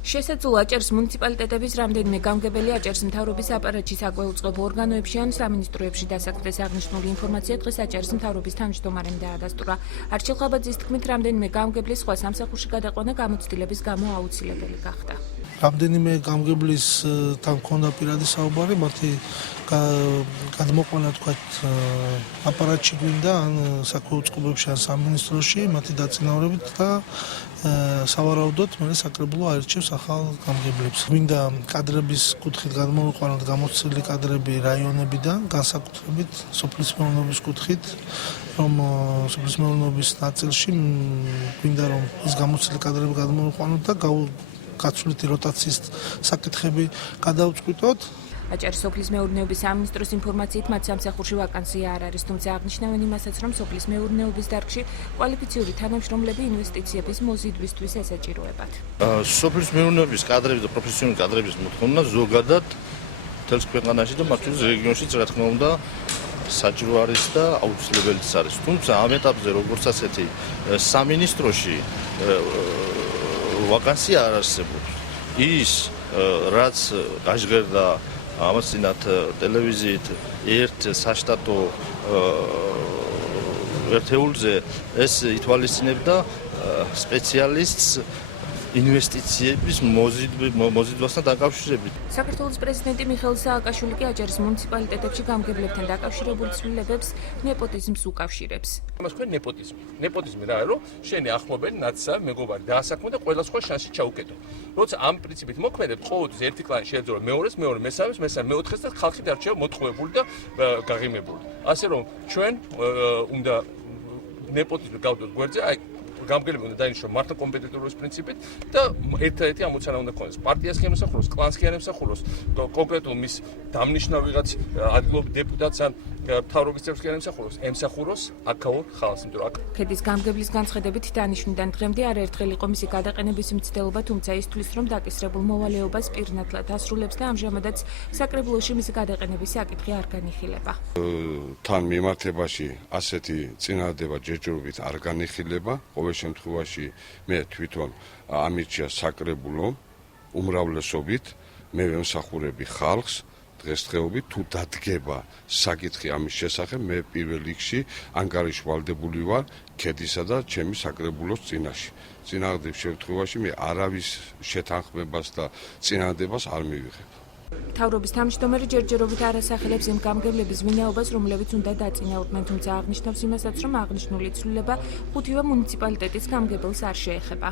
შესაძლოა აჭარის მუნიციპალიტეტების რამდენიმე გამგებელი აჭარის მთავრობის აპარატში საკველუწყობო ორგანოებში ან სამინისტროებში დასაქმდეს აღნიშნული ინფორმაცია დღეს აჭარის მთავრობის თავმჯდომარემ დაადასტურა. არჩილ ხაბაძის თქმით, რამდენიმე გამგებლის სხვა სამსახურში გადაყვანა გამოცდილების გამო აუცილებელი გახდა. რამდენიმე გამგებლის თან ჰქონდა პირადი საუბარი, მათი გადმოყვანა თქვათ აპარატში გვინდა ან საქვეუწყობებში ან სამინისტროში, მათი დაწინაურებით და სავარაუდოდ მე საკრებულო აირჩევს ახალ გამგებლებს. გვინდა კადრების კუთხით გადმოვიყვანოთ გამოცდილი კადრები რაიონებიდან, განსაკუთრებით სოფლის მეურნეობის კუთხით, რომ სოფლის მეურნეობის ნაწილში გვინდა რომ ის გამოცდილი კადრები გადმოვიყვანოთ და გაცვლითი როტაციის საკითხები გადავწყვიტოთ. აჭარის სოფლის მეურნეობის სამინისტროს ინფორმაციით მათ სამსახურში ვაკანსია არ არის, თუმცა აღნიშნავენ იმასაც, რომ სოფლის მეურნეობის დარგში კვალიფიციური თანამშრომლები ინვესტიციების მოზიდვისთვის ესაჭიროებათ. სოფლის მეურნეობის კადრების და პროფესიონალური კადრების მოთხოვნა ზოგადად მთელს ქვეყანაში და მათთვის რეგიონშიც რა თქმა უნდა საჭირო არის და აუცილებელიც არის. თუმცა ამ ეტაპზე როგორც ასეთი სამინისტროში ვაკანსია არ არსებობს. ის რაც გაჟღერდა ამას წინათ ტელევიზიით ერთ საშტატო ერთეულზე ეს ითვალისწინებდა სპეციალისტს ინვესტიციების მოზიდვასთან დაკავშირებით. საქართველოს პრეზიდენტი მიხეილ სააკაშვილი კი აჭარის მუნიციპალიტეტებში გამგებლებთან დაკავშირებულ ცვლილებებს ნეპოტიზმს უკავშირებს. ამას ქვენ ნეპოტიზმი რა არის, რომ შენი ახლობელი ნაცსა მეგობარი დაასაქმო და ყველა სხვა შანსი ჩაუკეტო. როცა ამ პრინციპით მოქმედებთ, ყოველთვის ერთი კლანი შეეძლო მეორეს, მეორე მესამეს, მეოთხეს და ხალხი დარჩება მოთხოვებული და გაღიმებული. ასე რომ ჩვენ უნდა ნეპოტიზმი გავდოთ გვერდზე, გამგებლები უნდა დაინიშნოს მართლა კომპეტენტურობის პრინციპით და ერთ-ერთი ამოცანა უნდა ქონდეს. პარტიას კი ემსახუროს, კლანს კი არ ემსახუროს, კონკრეტულ მის დამნიშნავ ვიღაც ადგილობრივ დეპუტატს ან მთავრობის წევრს კი არ ემსახუროს აქაურ ხალხს, იმიტომ რომ ქედის გამგებლის განცხადებით დანიშნიდან დღემდე არაერთხელ იყო მისი გადაყენების მცდელობა, თუმცა ის თვლის, რომ დაკისრებულ მოვალეობას პირნათლად ასრულებს და ამჟამადაც საკრებულოში მისი გადაყენების საკითხი არ განიხილება. თან მიმართებაში ასეთი წინადადება ჯერჯერობით არ განიხილება. ყოველ შემთხვევაში მე თვითონ ამირჩია საკრებულო უმრავლესობით მე ვემსახურები ხალხს დღესდღეობით თუ დადგება საკითხი ამის შესახებ მე პირველ რიგში ანგარიშვალდებული ვარ ქედისა და ჩემი საკრებულოს წინაშე. წინააღმდეგ შემთხვევაში მე არავის შეთანხმებას და წინადადებას არ მივიღებ. მთავრობის თავმჯდომარე ჯერჯერობით არ ასახელებს იმ გამგებლების ვინაობას, რომლებიც უნდა დაწინაურდნენ, თუმცა აღნიშნავს იმასაც, რომ აღნიშნული ცვლილება ხუთივე მუნიციპალიტეტის გამგებელს არ შეეხება.